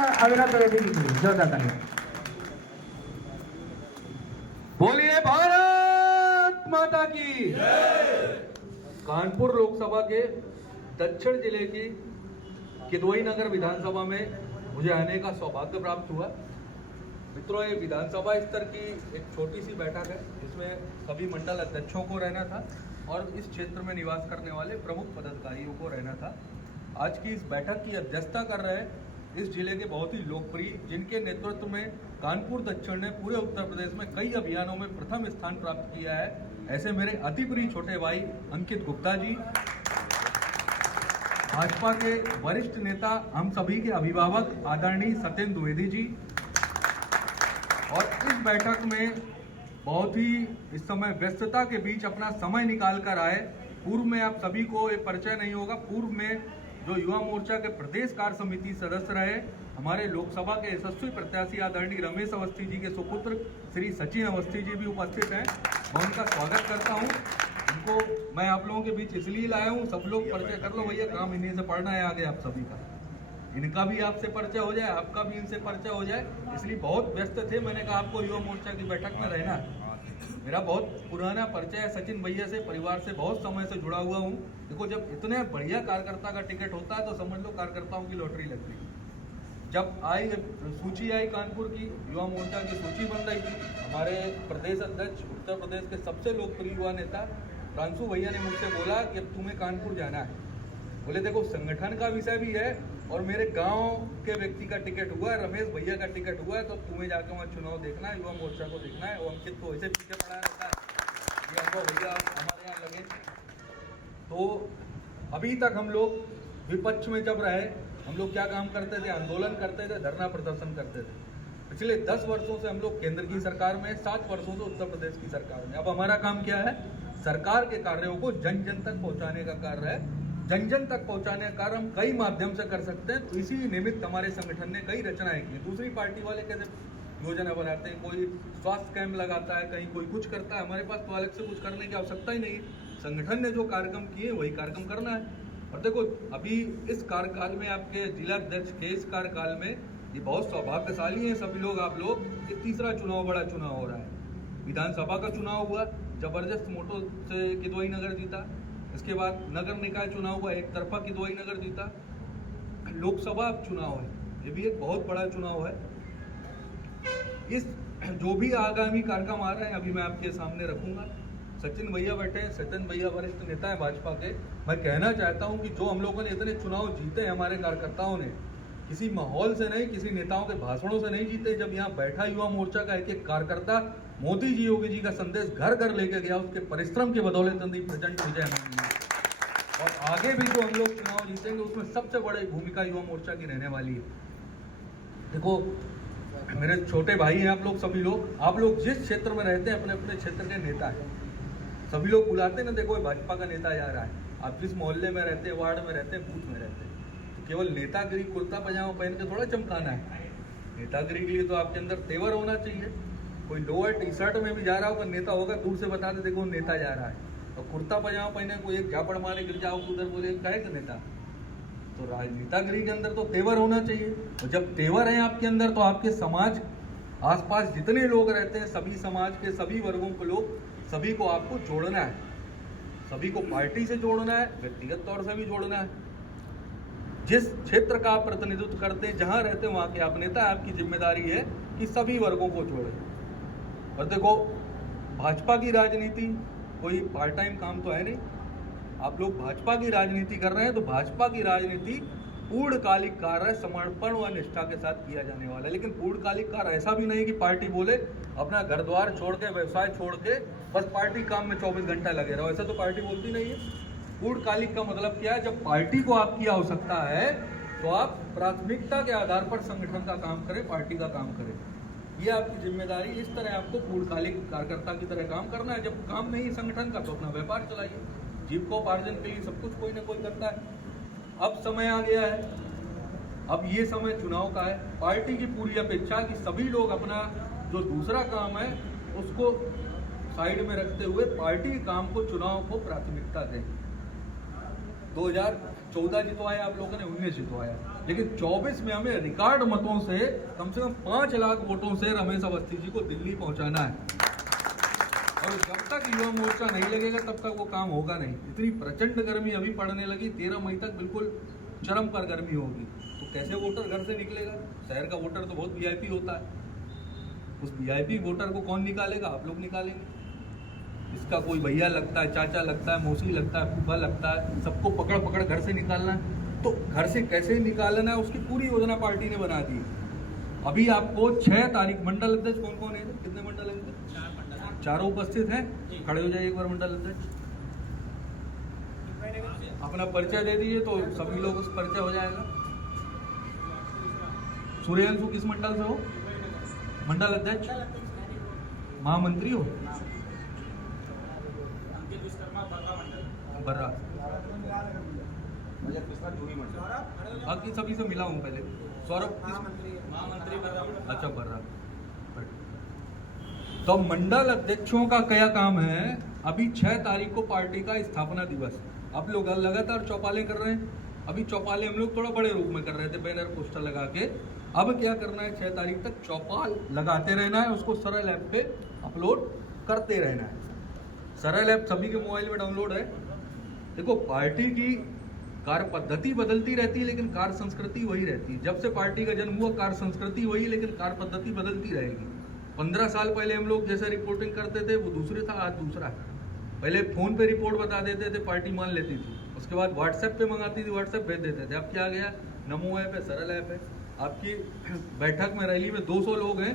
अविनाश द्विवेदी जी जोरदार ताली। बोलिए भारत माता की। कानपुर लोकसभा के दक्षिण जिले की किदवई नगर विधानसभा में मुझे आने का सौभाग्य प्राप्त हुआ। मित्रों, ये विधानसभा स्तर की एक छोटी सी बैठक है जिसमें सभी मंडल अध्यक्षों को रहना था और इस क्षेत्र में निवास करने वाले प्रमुख पदाधिकारियों को रहना था। आज की इस बैठक की अध्यक्षता कर रहे इस जिले के बहुत ही लोकप्रिय, जिनके नेतृत्व में कानपुर दक्षिण ने पूरे उत्तर प्रदेश में कई अभियानों में प्रथम स्थान प्राप्त किया है, ऐसे मेरे अति प्रिय छोटे भाई अंकित गुप्ता जी, भाजपा के वरिष्ठ नेता, हम सभी के अभिभावक आदरणीय सत्येंद्र द्विवेदी जी, और इस बैठक में बहुत ही इस समय व्यस्तता के बीच अपना समय निकाल कर आए। पूर्व में आप सभी को ये परिचय नहीं होगा, पूर्व में जो युवा मोर्चा के प्रदेश कार्य समिति सदस्य रहे, हमारे लोकसभा के यशस्वी प्रत्याशी आदरणीय रमेश अवस्थी जी के सुपुत्र श्री सचिन अवस्थी जी भी उपस्थित हैं। मैं उनका स्वागत करता हूं। उनको मैं आप लोगों के बीच इसलिए लाया हूं, सब लोग परिचय कर लो भैया, काम इन्हीं से पढ़ना है आगे आप सभी का, इनका भी आपसे परिचय हो जाए, आपका भी इनसे परिचय हो जाए, इसलिए बहुत व्यस्त थे। मैंने कहा आपको युवा मोर्चा की बैठक में रहना है। मेरा बहुत पुराना परिचय है सचिन भैया से, परिवार से बहुत समय से जुड़ा हुआ हूँ। देखो, जब इतने बढ़िया कार्यकर्ता का टिकट होता है तो समझ लो कार्यकर्ताओं की लॉटरी लग गई। जब आई सूची आई कानपुर की, युवा मोर्चा की सूची बन रही थी, हमारे प्रदेश अध्यक्ष, उत्तर प्रदेश के सबसे लोकप्रिय युवा नेता प्रांशु भैया ने मुझसे बोला कि अब तुम्हें कानपुर जाना है। बोले देखो, संगठन का विषय भी है और मेरे गांव के व्यक्ति का टिकट हुआ है, रमेश भैया का टिकट हुआ है, तो तुम्हें जाकर वहाँ चुनाव देखना है, युवा मोर्चा को देखना है। वो अंकित को वैसे पीछे पड़ा रहता है, ये हमको भैया हमारे यहाँ लगे। तो अभी तक हम लोग विपक्ष में जब रहे, हम लोग क्या काम करते थे? आंदोलन करते थे, धरना प्रदर्शन करते थे। पिछले 10 वर्षों से हम लोग केंद्र की सरकार में, 7 वर्षों से उत्तर प्रदेश की सरकार में। अब हमारा काम क्या है? सरकार के कार्यों को जन जन तक पहुँचाने का कार्य है। जन जन तक पहुंचाने का कार्य हम कई माध्यम से कर सकते हैं, तो इसी निमित्त हमारे संगठन ने कई रचनाएं की। दूसरी पार्टी वाले कैसे योजना बनाते हैं, कोई स्वास्थ्य कैंप लगाता है, कहीं कोई कुछ करता है, हमारे पास तो अलग से कुछ करने की आवश्यकता ही नहीं है। संगठन ने जो कार्यक्रम किए वही कार्यक्रम करना है। और देखो, अभी इस कार्यकाल में, आपके जिला अध्यक्ष के इस कार्यकाल में, ये बहुत सौभाग्यशाली है सभी लोग, आप लोग, ये तीसरा चुनाव, बड़ा चुनाव हो रहा है। विधानसभा का चुनाव हुआ, जबरदस्त वोटों से किदवई नगर जीता। इसके बाद नगर निकाय चुनाव हुआ, एक तरफा किदवई नगर जीता। लोकसभा चुनाव है, ये भी एक बहुत बड़ा चुनाव है। इस जो भी आगामी कार्यक्रम आ रहे हैं अभी मैं आपके सामने रखूंगा। सचिन भैया बैठे हैं, सत्येंद्र भैया वरिष्ठ नेता है भाजपा के। मैं कहना चाहता हूं कि जो हम लोगों ने इतने चुनाव जीते हैं, हमारे कार्यकर्ताओं ने किसी माहौल से नहीं, किसी नेताओं के भाषणों से नहीं जीते। जब यहाँ बैठा युवा मोर्चा का एक एक कार्यकर्ता मोदी जी, योगी जी का संदेश घर घर लेके गया, उसके परिश्रम के बदौलत प्रचंड विजय हमारी है। और आगे भी जो हम लोग चुनाव जीतेंगे उसमें सबसे बड़ी भूमिका युवा मोर्चा की रहने वाली है। देखो, मेरे छोटे भाई हैं आप लोग, सभी लोग, आप लोग जिस क्षेत्र में रहते हैं अपने अपने क्षेत्र के नेता हैं। सभी लोग बुलाते हैं ना, देखो भाजपा का नेता जा रहा है। आप जिस मोहल्ले में रहते हैं, वार्ड में रहते हैं, बूथ में रहते हैं, तो केवल नेतागिरी कुर्ता पजामा पहन के थोड़ा चमकाना है। नेतागिरी के लिए तो आपके अंदर तेवर होना चाहिए। कोई लोअर टी शर्ट में भी जा रहा होगा, नेता होगा, दूर से बता दे देखो नेता जा रहा है। और कुर्ता पजामा पहने कोई एक झापड़ मारे गिर जाओ उधर, बोले काहे का नेता। तो राजनेतागिरी के अंदर तो तेवर होना चाहिए। और जब तेवर है आपके अंदर, तो आपके समाज, आसपास जितने लोग रहते हैं, सभी समाज के सभी वर्गों के लोग, सभी को आपको जोड़ना है। सभी को पार्टी से जोड़ना है, व्यक्तिगत तौर से भी जोड़ना है। जिस क्षेत्र का आप प्रतिनिधित्व करते हैं, जहां रहते हैं, वहां के आप नेता, आपकी जिम्मेदारी है कि सभी वर्गों को जोड़ें। और देखो, भाजपा की राजनीति कोई पार्ट टाइम काम तो है नहीं। आप लोग भाजपा की राजनीति कर रहे हैं, तो भाजपा की राजनीति पूर्णकालिक कार्य, समर्पण व निष्ठा के साथ किया जाने वाला है। लेकिन पूर्णकालिक कार्य ऐसा भी नहीं कि पार्टी बोले अपना घर द्वार छोड़ के, व्यवसाय छोड़ के बस पार्टी काम में 24 घंटा लगे रहो, ऐसा तो पार्टी बोलती नहीं है। पूर्णकालिक का मतलब क्या है? जब पार्टी को आपकी आवश्यकता है तो आप प्राथमिकता के आधार पर संगठन का काम करें, पार्टी का काम करें। ये आपकी जिम्मेदारी। इस तरह आपको पूर्णकालिक कार्यकर्ता की तरह काम करना है। जब काम नहीं संगठन का, तो अपना व्यापार चलाइए। जीविकोपार्जन के लिए सब कुछ कोई ना कोई करता है। अब समय आ गया है, अब ये समय चुनाव का है। पार्टी की पूरी अपेक्षा कि सभी लोग अपना जो दूसरा काम है उसको साइड में रखते हुए पार्टी के काम को, चुनाव को प्राथमिकता दें। 2014 जितवाया आप लोगों ने, 19 जितवाया। लेकिन 24 में हमें रिकॉर्ड मतों से कम 5 लाख वोटों से रमेश अवस्थी जी को दिल्ली पहुंचाना है। और जब तक युवा मोर्चा नहीं लगेगा तब तक वो काम होगा नहीं। इतनी प्रचंड गर्मी अभी पड़ने लगी, 13 मई तक बिल्कुल चरम पर गर्मी होगी, तो कैसे वोटर घर से निकलेगा? शहर का वोटर तो बहुत वीआईपी होता है, उस वीआईपी वोटर को कौन निकालेगा? आप लोग निकालेंगे। इसका कोई भैया लगता है, चाचा लगता है, मौसी लगता है, फूफा लगता है, सबको पकड़ पकड़ घर से निकालना है। तो घर से कैसे निकालना है उसकी पूरी योजना पार्टी ने बना दी। अभी आपको 6 तारीख, मंडल अध्यक्ष कौन कौन है? कितने मंडल अध्यक्ष? 4 चारों उपस्थित हैं। खड़े हो जाइए एक बार मंडल अध्यक्ष, अपना परिचय दे दीजिए तो सभी लोग उस परिचय हो जाएगा। सूर्यांशु किस मंडल से हो? मंडल अध्यक्ष, महामंत्री हो? बर्रा, बाकी सभी से मिला हूँ पहले। सौरभ किस? महामंत्री बर्रा। अच्छा बर्रा। तो मंडल अध्यक्षों का क्या काम है? अभी 6 तारीख को पार्टी का स्थापना दिवस, आप लोग लगातार चौपालें कर रहे हैं। अभी चौपालें हम लोग थोड़ा बड़े रूप में कर रहे थे, बैनर पोस्टर लगा के। अब क्या करना है? 6 तारीख तक चौपाल लगाते रहना है, उसको सरल ऐप पे अपलोड करते रहना है। सरल ऐप सभी के मोबाइल में डाउनलोड है। देखो, पार्टी की कार्य पद्धति बदलती रहती है लेकिन कार्य संस्कृति वही रहती है। जब से पार्टी का जन्म हुआ कार्य संस्कृति वही, लेकिन कार्य पद्धति बदलती रहेगी। 15 साल पहले हम लोग जैसे रिपोर्टिंग करते थे वो दूसरे था, आज दूसरा है। पहले फोन पे रिपोर्ट बता देते थे, पार्टी मान लेती थी, उसके बाद व्हाट्सएप पे मंगाती थी, व्हाट्सएप भेज देते थे। अब क्या आ गया? नमो ऐप है, सरल ऐप है। आपकी बैठक में, रैली में 200 लोग हैं,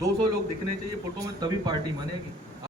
200 लोग दिखने चाहिए फोटो में, तभी पार्टी मानेगी।